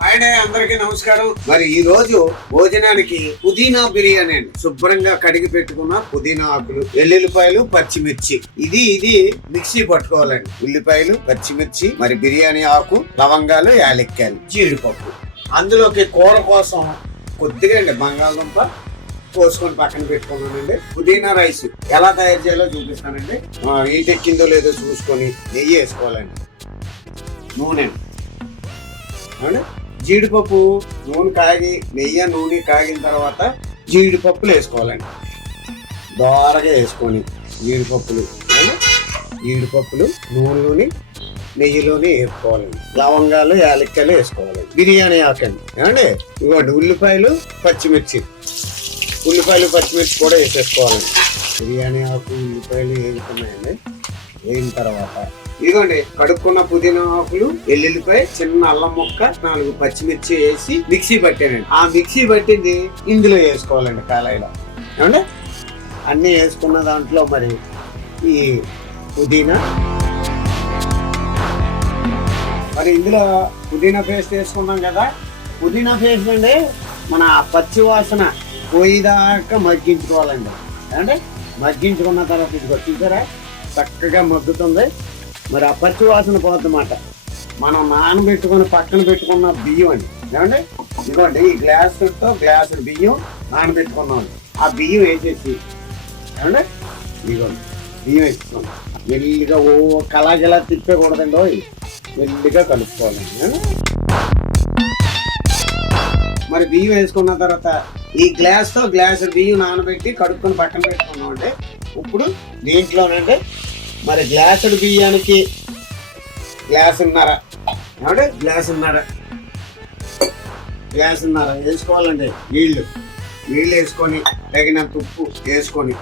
అందరికీ నమస్కారం. మరి ఈ రోజు భోజనానికి పుదీనా బిర్యానీ అండి. శుభ్రంగా కడిగి పెట్టుకున్న పుదీనా ఆకులు, వెల్లుల్లిపాయలు, పచ్చిమిర్చి ఇది మిక్సీ పట్టుకోవాలండి. ఉల్లిపాయలు, పచ్చిమిర్చి, మరి బిర్యానీ ఆకు, లవంగాలు, యాలక్కాయలు, జీడిపప్పు. అందులోకి కూర కోసం కొద్దిగా అండి బంగాళదుంప కోసుకొని పక్కన పెట్టుకున్నానండి. పుదీనా రైస్ ఎలా తయారు చేయాలో చూపిస్తానండి. ఈటెక్కిందో లేదో చూసుకొని నెయ్యి వేసుకోవాలండి. నూనె, జీడిపప్పు, నూనె కాగిన తర్వాత జీడిపప్పులు వేసుకోవాలండి. దోరగా వేసుకొని జీడిపప్పులు నూనెలోని నెయ్యిలోని వేసుకోవాలండి. లవంగాలు, యాలక్కాయలు వేసుకోవాలండి. బిర్యానీ ఆకండి ఏమండి. ఇవ్వండి ఉల్లిపాయలు, పచ్చిమిర్చి కూడా వేసేసుకోవాలండి. బిర్యానీ ఆకు, ఉల్లిపాయలు వేసుకున్నాయండి. వేయిన తర్వాత ఇదిగోండి కడుక్కున్న పుదీనా ఆకులు, వెల్లుల్లిపాయ, చిన్న అల్లం ముక్క, 4 పచ్చిమిర్చి వేసి మిక్సీ పట్టానండి. ఆ మిక్సీ పట్టింది ఇందులో వేసుకోవాలండి. కళాయిలో ఏమంటే అన్ని వేసుకున్న దాంట్లో మరి ఈ పుదీనా, మరి ఇందులో పుదీనా పేస్ట్ వేసుకున్నాం కదా. పుదీనా పేస్ట్ అండి మన పచ్చి వాసన పోయేదాకా మగ్గించుకోవాలండి. అంటే మగ్గించుకున్న తర్వాత ఇదిగో చూసారా చక్కగా మగ్గుతుంది. మరి ఆ పచ్చి వాసన పోద్దన్నమాట. మనం నానబెట్టుకుని పక్కన పెట్టుకున్న బియ్యం అండి ఏమండి. ఇదిగోండి ఈ గ్లాసు బియ్యం నానబెట్టుకున్నాం. ఆ బియ్యం వేసేసి ఏమండి ఇదిగోండి బియ్యం వేసుకోండి. మెల్లిగా కలాగిలా తిప్పకూడదండి. మెల్లిగా కలుపుకోవాలండి. మరి బియ్యం వేసుకున్న తర్వాత ఈ గ్లాసు బియ్యం నానబెట్టి కడుక్కొని పక్కన పెట్టుకున్నాం అంటే ఇప్పుడు దీంట్లోనండి మరి గ్లాసుడు బియ్యానికి గ్లాసున్నర వేసుకోవాలండి. నీళ్ళు వేసుకొని తగినంత ఉప్పు వేసుకొని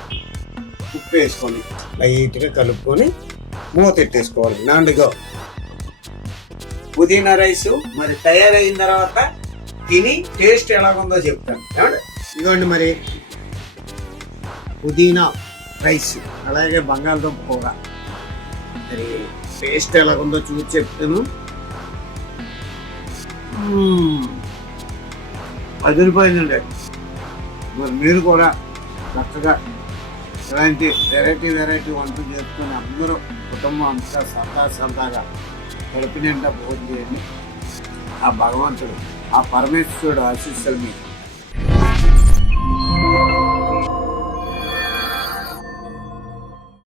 లైట్గా కలుపుకొని మూతెట్టేసుకోవాలి. నాండుగా పుదీనా రైస్ మరి తయారైన తర్వాత తిని టేస్ట్ ఎలాగుందో చెప్తాను ఏమండి. ఇదిగోండి మరి పుదీనా రైస్ అలాగే బంగాళదుంప కూర మరి టేస్ట్ ఎలాగుందో చూసి చెప్తాను. అదిరిపోయిందండి. మరి మీరు కూడా చక్కగా ఇలాంటి వెరైటీ వంటలు చేసుకొని అందరూ కుటుంబం అంతా సరదాగా కడుపు నిండా భోజనం చేయండి. ఆ భగవంతుడు, ఆ పరమేశ్వరుడు ఆశీస్సులు మీకు